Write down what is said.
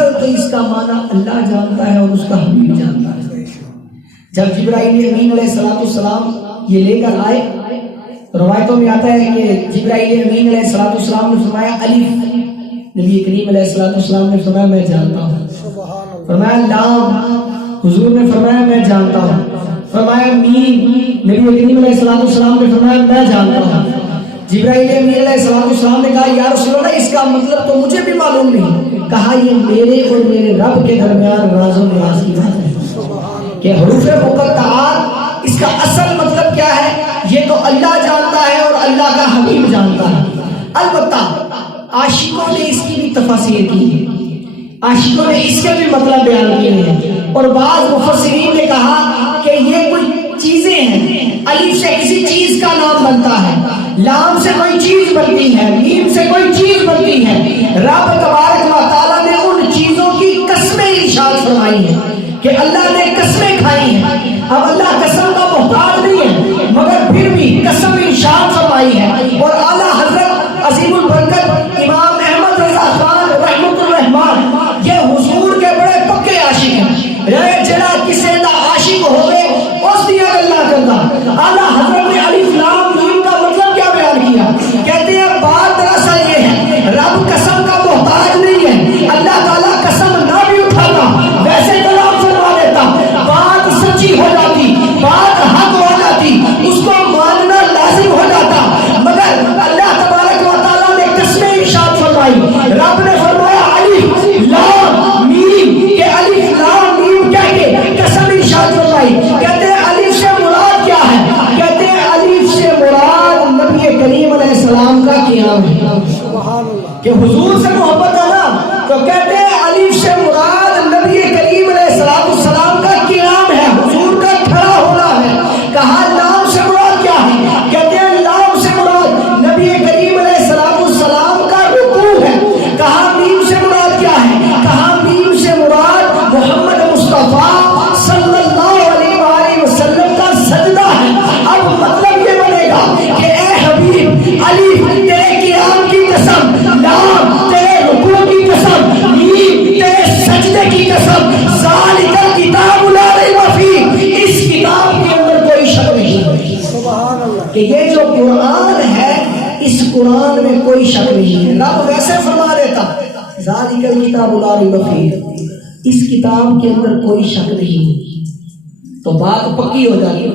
اصل تو اس کا معنی اللہ جانتا ہے اور اس کا حبیب جانتا ہے۔ جب جبرائیل امین علیہ السلام یہ لے کر آئے، روایتوں میں آتا ہے کہ جبرائیل امین علیہ السلام نے فرمایا الف، نبی کریم علیہ السلام نے فرمایا میں جانتا ہوں، فرمایا لام، حضور نے فرمایا میں جانتا ہوں، فرمایا میم، نبی کریم علیہ السلام نے فرمایا میں جانتا ہوں۔ جبرائیل امین علیہ السلام نے کہا یا رسول اللہ اس کا مطلب تو مجھے بھی معلوم نہیں۔ کہا یہ میرے اور میرے رب کے درمیان راز و نیاز کی بات ہے کہ حروف مقطعات اس کا اصل مطلب کیا ہے یہ تو اللہ جانتا ہے اور اللہ کا حبیب جانتا ہے۔ البتہ عاشقوں نے اس کی بھی تفاسیر کی ہے، عاشقوں نے اس کے بھی مطلب بیان کیے ہیں، اور بعض مفسرین نے کہا کہ یہ کوئی چیزیں ہیں، الف سے کسی چیز کا نام بنتا ہے، لام سے کوئی چیز بنتی ہے، میم سے کوئی چیز بنتی ہے۔ رب تبارک و تعالیٰ نے ان چیزوں کی قسمیں ارشاد فرمائی ہیں کہ اللہ نے قسمیں کھائی ہیں۔ اب اللہ قسم کا محتاج نہیں ہے مگر پھر بھی قسم ارشاد فرمائی ہے، اور اعلیٰ حضرت عظیم البرکت امام احمد رضا خان رحمۃ الرحمان یہ حضور کے بڑے پکے عاشق ہیں، رہے جڑا کسے دا عاشق ہوئے اس دیا اللہ کرتا۔ اعلیٰ حضرت نے الف لام میم کا مطلب کیا بیان کیا؟ کہتے ہیں بات دراصل یہ ہے رب قسم کا محتاج نہیں ہے، اللہ تعالیٰ قسم نہ بھی اٹھاتا ویسے کلام فرما دیتا، بات سچی ہو جاتی، بات حق ہو جاتی، اس کو ماننا لازم ہو جاتا، مگر اللہ تبارک و تعالیٰ نے قسمیں ارشاد فرمائی۔ رب نے فرمایا الف لام میم، کہ الف لام میم کہہ کے قسم ارشاد فرمائی۔ کہتے ہیں الف سے مراد کیا ہے؟ کہتے ہیں الف سے مراد نبی کریم علیہ السلام کا قیام ہے، کہ حضور سے محبت ہے نا تو کہتے ہیں الف سے مراد نبی کریم علیہ السلام کا قیام ہے، حضور کا کھڑا ہونا ہے۔ کہا لام سے مراد کیا ہے؟ کہتے ہیں لام سے مراد نبی کریم علیہ السلام کا رکوع ہے۔ کہا میم سے مراد کیا ہے؟ کہا میم سے مراد محمد مصطفیٰ صلی اللہ علیہ وآلہ وسلم کا سجدہ ہے۔ اب مطلب یہ بنے گا کہ اے حبیب الف تیرے قیام کی قسم، لام تیرے رکوع کی قسم، میم تیرے سجدے کی قسم، ذالک الکتاب لا ریب فیہ، اس کتاب کے اندر کوئی شک نہیں ہے کہ یہ جو قرآن ہے اس قرآن میں کوئی شک نہیں ہے۔ رب ویسے فرما دیتا ذالک الکتاب لا ریب فیہ، اس کتاب کے اندر کوئی شک نہیں، تو بات پکی ہو جاتی۔